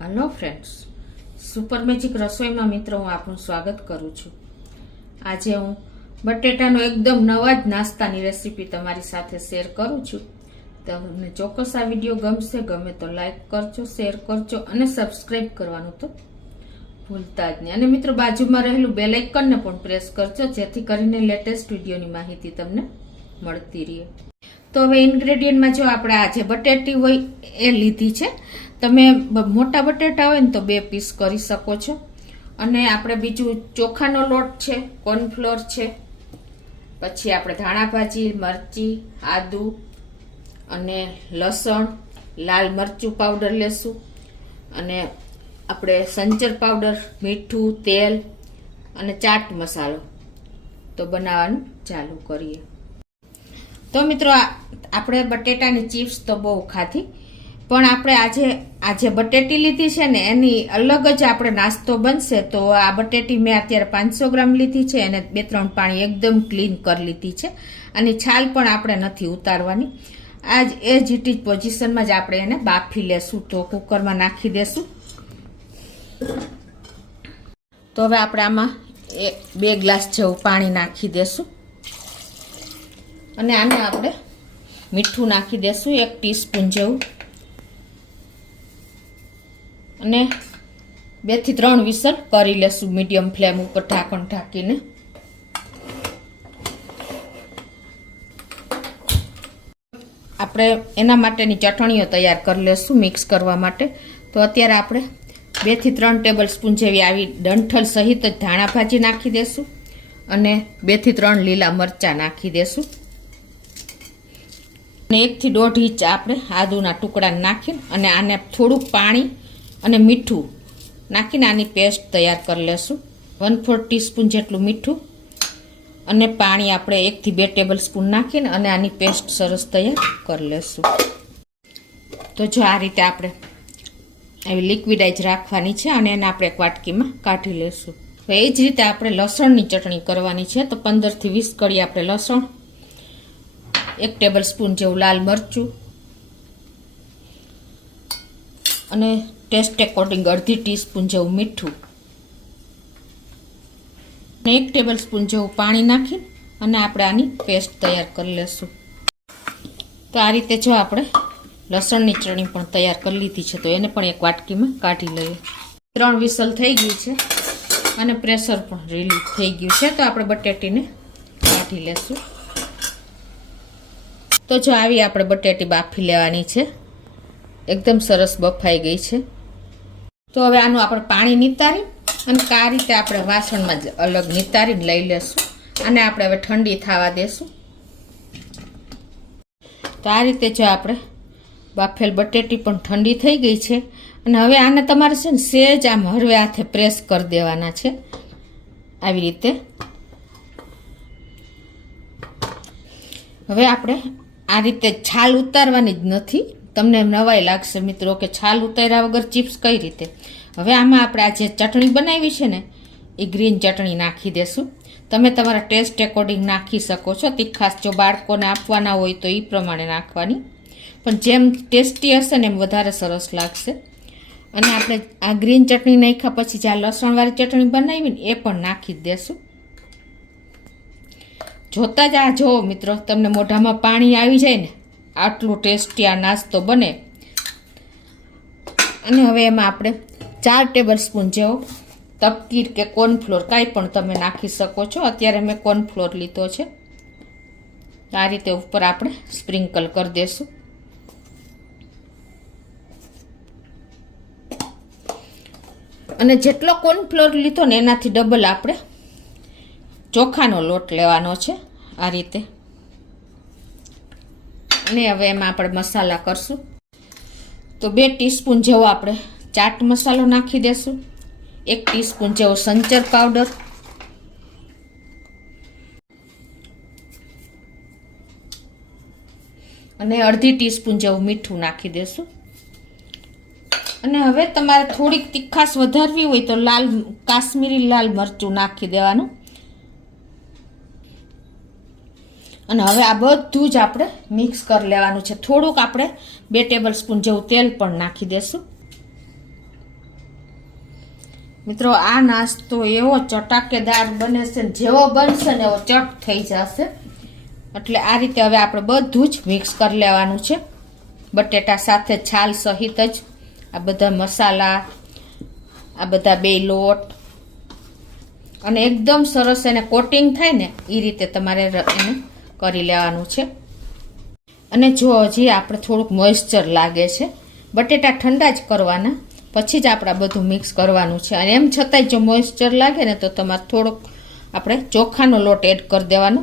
Hello friends, super magic રસોઈમાં મિત્રો હું આપનું સ્વાગત કરું છું. આજે હું બટેટાનો એકદમ નવા જ નાસ્તાની રેસીપી તમારી સાથે શેર કરું છું. તમને ચોક્કસ આ વિડીયો ગમશે. ગમે તો લાઈક કરજો, શેર કરજો અને સબસ્ક્રાઈબ કરવાનું તો ભૂલતા જ નહીં. અને મિત્રો બાજુમાં રહેલું બેલ આઇકનને પણ પ્રેસ કરજો, જેથી કરીને લેટેસ્ટ વિડીયોની માહિતી તમને મળતી રહે. તો હવે ઇન્ગ્રેડિયન્ટમાં જો આપણે આજે બટેટી હોય એ લીધી છે. તમે મોટા બટેટા હોય ને તો 2 પીસ કરી શકો છો. અને આપણે બીજું ચોખાનો લોટ છે, કોર્નફ્લોર છે, પછી આપણે ધાણા ભાજી, મરચી, આદુ અને લસણ, લાલ મરચું પાવડર લેશું, અને આપણે સંચર પાવડર, મીઠું, તેલ અને ચાટ મસાલો તો બનાવવાનું ચાલુ કરીએ. તો મિત્રો આપણે બટેટાની ચિપ્સ તો બહુ ખાધી, પણ આપણે આજે બટેટી લીધી છે ને એની અલગ જ આપણે નાસ્તો બનશે. તો આ બટેટી મેં અત્યારે 500 ગ્રામ લીધી છે, એને 2-3 પાણી એકદમ ક્લીન કરી લીધી છે. અને છાલ પણ આપણે નથી ઉતારવાની. આજ એ જ ઇટ પોઝિશનમાં જ આપણે એને બાફી લેશું. તો કુકરમાં નાખી દેશું. તો હવે આપણે આમાં 2 ગ્લાસ જેવું પાણી નાખી દેશું, અને આને આપણે મીઠું નાખી દેશું 1 ટીસ્પૂન જેવું, અને 2 થી 3 વિસલ કરી લેશું મીડિયમ ફ્લેમ ઉપર ઢાંકણ ઢાંકીને. આપણે એના માટેની ચટણીઓ તૈયાર કરી લેશું મિક્સ કરવા માટે. તો અત્યારે આપણે 2 થી 3 ટેબલ સ્પૂન જેવી આવી ડંઠલ સહિત જ ધાણા ભાજી નાખી દેશું, અને 2 થી 3 લીલા મરચાં નાખી દેશું, અને 1 થી 1.5 ઇંચ આપણે આદુના ટુકડા નાખીને અને આને થોડુંક પાણી અને મીઠું નાખીને આની પેસ્ટ તૈયાર કરી લેશું. 1/4 ટીસ્પૂન જેટલું મીઠું અને પાણી આપણે 1 થી 2 ટેબલ સ્પૂન નાખીને અને આની પેસ્ટ સરસ તૈયાર કરી લેશું. તો જો આ રીતે આપણે આવી લિક્વિડાઇઝ રાખવાની છે, અને એને આપણે એક વાટકીમાં કાઢી લેશું. તો એ જ રીતે આપણે લસણની ચટણી કરવાની છે. તો 15 થી 20 કળી આપણે લસણ, 1 ટેબલ સ્પૂન જેવું લાલ મરચું, અને ટેસ્ટ એકોર્ડિંગ 1/2 ટીસ્પૂન જેવું મીઠું, અને 1 ટેબલ સ્પૂન જેવું પાણી નાખી અને આપણે આની પેસ્ટ તૈયાર કરી લેશું. તો આ રીતે જો આપણે લસણની ચટણી પણ તૈયાર કરી લીધી છે. તો એને પણ એક વાટકીમાં કાઢી લઈએ. 3 વિસલ થઈ ગઈ છે અને પ્રેશર પણ રિલીઝ થઈ ગયું છે. તો આપણે બટેટીને કાઢી લેશું. તો જો આવી આપણે બટેટી બાફી લેવાની છે. એકદમ સરસ બફાઈ ગઈ છે. તો હવે આનું આપણે પાણી નિતારી અને આ રીતે આપણે વાસણમાં જ અલગ નિતારીને લઈ લેશું. અને આપણે હવે ઠંડી થવા દેશું. તો આ રીતે જો આપણે બાફેલ બટેટી પણ ઠંડી થઈ ગઈ છે. અને હવે આને તમારે છે ને સેજ આમ હળવે હાથે પ્રેસ કરી દેવાના છે, આવી રીતે. હવે આપણે આ રીતે છાલ ઉતારવાની જ નથી. તમને નવાઈ લાગશે મિત્રો કે છાલ ઉતાર્યા વગર ચિપ્સ કઈ રીતે. હવે આમાં આપણે આ જે ચટણી બનાવી છે ને એ ગ્રીન ચટણી નાખી દેશું. તમે તમારા ટેસ્ટ એકોર્ડિંગ નાખી શકો છો. તીખાશ જો બાળકોને આપવાના હોય તો એ પ્રમાણે નાખવાની, પણ જેમ ટેસ્ટી હશે ને એમ વધારે સરસ લાગશે. અને આપણે આ ગ્રીન ચટણી નાખ્યા પછી જે આ લસણવાળી ચટણી બનાવી ને એ પણ નાખી જ દેશું. જોતા જ આ જો મિત્રો તમને મોઢામાં પાણી આવી જાય ને, આટલું ટેસ્ટી આ નાસ્તો બને. અને હવે એમાં આપણે 4 ટેબલ સ્પૂન જેવો તપકીર કે કોર્નફ્લોર કાંઈ પણ તમે નાખી શકો છો. અત્યારે મેં કોર્નફ્લોર લીધો છે. આ રીતે ઉપર આપણે સ્પ્રિંકલ કરી દેશું. અને જેટલો કોર્નફ્લોર લીધો ને એનાથી ડબલ આપણે ચોખાનો લોટ લેવાનો છે, આ રીતે. અને હવે એમાં આપણે મસાલા કરશું. તો 2 ટીસ્પૂન જેવો આપણે ચાટ મસાલો નાખી દેશું, 1 ટીસ્પૂન જેવો સંચર પાવડર, અને 1/2 ટીસ્પૂન જેવું મીઠું નાખી દેશું. અને હવે તમારે થોડીક તીખાશ વધારવી હોય તો કાશ્મીરી લાલ મરચું નાખી દેવાનું. અને હવે આ બધું જ આપણે મિક્સ કરી લેવાનું છે. થોડુંક આપણે 2 ટેબલ સ્પૂન જેવું તેલ પણ નાખી દેશું. મિત્રો આ નાસ્તો એવો ચટાકેદાર બને છે ને જેવો બનશે ને એવો ચટ થઈ જશે. એટલે આ રીતે હવે આપણે બધું જ મિક્સ કરી લેવાનું છે. બટેટા સાથે છાલ સહિત જ આ બધા મસાલા, આ બધા બે લોટ, અને એકદમ સરસ એને કોટિંગ થાય ને એ રીતે તમારે એને કરી લેવાનું છે. અને જો હજી આપણે થોડુંક મોઇસ્ચર લાગે છે, બટેટા ઠંડા જ કરવાના, પછી જ આપણે બધું મિક્સ કરવાનું છે. અને એમ છતાંય જો મોઇસ્ચર લાગે ને તો તમારે થોડોક આપણે ચોખાનો લોટ એડ કરી દેવાનો.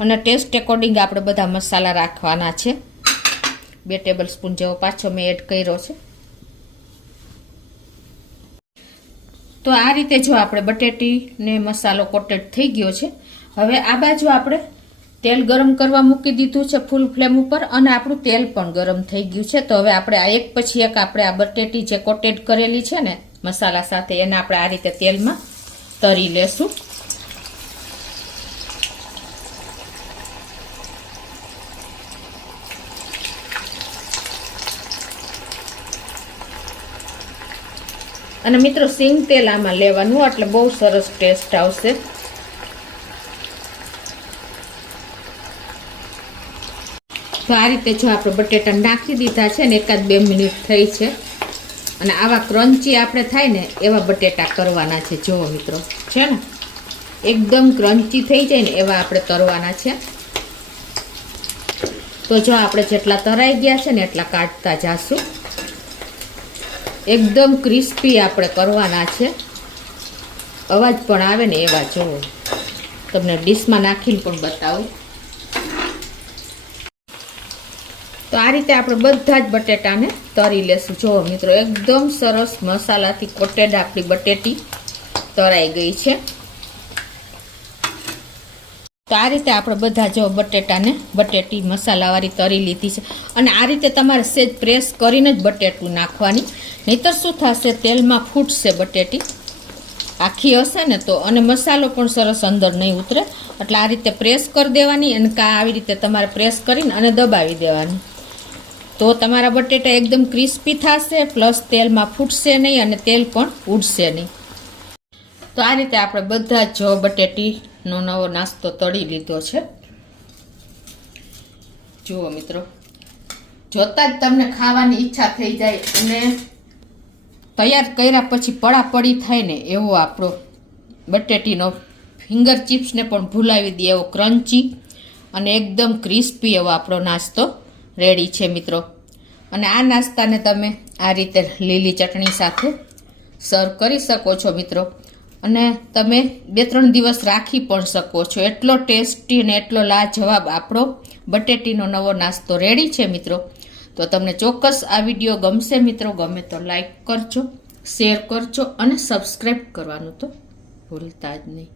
અને ટેસ્ટ એકોર્ડિંગ આપણે બધા મસાલા રાખવાના છે. 2 ટેબલ સ્પૂન જેવો પાછો મેં એડ કર્યો છે. તો આ રીતે જો આપણે બટેટીને મસાલો કોટેડ થઈ ગયો છે. હવે આ બાજુ આપણે તેલ ગરમ કરવા મૂકી દીધું છે ફૂલ ફ્લેમ ઉપર, અને આપણું તેલ પણ ગરમ થઈ ગયું છે. તો હવે આપણે આ એક પછી એક આપણે આ બટેટી જે કોટેડ કરેલી છે ને મસાલા સાથે, એને આપણે આ રીતે તેલમાં તરી લેશું. અને મિત્રો સિંગ તેલ આમાં લેવાનું, એટલે બહુ સરસ ટેસ્ટ આવશે. તો આ રીતે જો આપણે બટેટા નાખી દીધા છે ને 1-2 મિનિટ થઈ છે, અને આવા ક્રન્ચી આપણે થાય ને એવા બટેટા કરવાના છે. જુઓ મિત્રો, છે ને એકદમ ક્રન્ચી થઈ જાય ને એવા આપણે તરવાના છે. તો જો આપણે જેટલા તરાઈ ગયા છે ને એટલા કાઢતા જાશું. એકદમ ક્રિસ્પી આપણે કરવાના છે, અવાજ પણ આવે ને એવા. જુઓ, તમને ડીશમાં નાખીને પણ બતાવું. તો આ રીતે આપણે બધા જ બટેટાને તરી લેશું. જુઓ મિત્રો, એકદમ સરસ મસાલાથી કોટેડ આપણી બટેટી તરાઈ ગઈ છે. તો આ રીતે આપણે બધા જો બટેટી મસાલાવાળી તરી લીધી છે. અને આ રીતે તમારે સેજ પ્રેસ કરીને જ બટેટું નાખવાની, નહીતર શું થશે, તેલમાં ફૂટશે બટેટી આખી હશે ને તો, અને મસાલો પણ સરસ અંદર નહીં ઉતરે. એટલે આ રીતે પ્રેસ કરી દેવાની, અને આવી રીતે તમારે પ્રેસ કરીને અને દબાવી દેવાની. તો તમારા બટેટા એકદમ ક્રિસ્પી થશે, પ્લસ તેલમાં ફૂટશે નહીં અને તેલ પણ ઉડશે નહીં. તો આ રીતે આપણે બધા જ બટેટીનો નવો નાસ્તો તળી લીધો છે. જુઓ મિત્રો, જોતા જ તમને ખાવાની ઈચ્છા થઈ જાય, અને તૈયાર કર્યા પછી પડાપડી થાય ને એવો આપણો બટેટીનો ફિંગર ચિપ્સને પણ ભૂલાવી દે એવો ક્રન્ચી અને એકદમ ક્રિસ્પી એવો આપણો નાસ્તો રેડી છે મિત્રો. અને આ નાસ્તાને તમે આ રીતે લીલી ચટણી સાથે સર્વ કરી શકો છો મિત્રો. અને તમે 2-3 દિવસ રાખી પણ શકો છો. એટલો ટેસ્ટી અને એટલો લાજવાબ આપણો બટેટીનો નવો નાસ્તો રેડી છે મિત્રો. તો તમને ચોક્કસ આ વિડીયો ગમશે મિત્રો. ગમે તો લાઈક કરજો, શેર કરજો, અને સબસ્ક્રાઈબ કરવાનું તો ભૂલતા જ નહીં.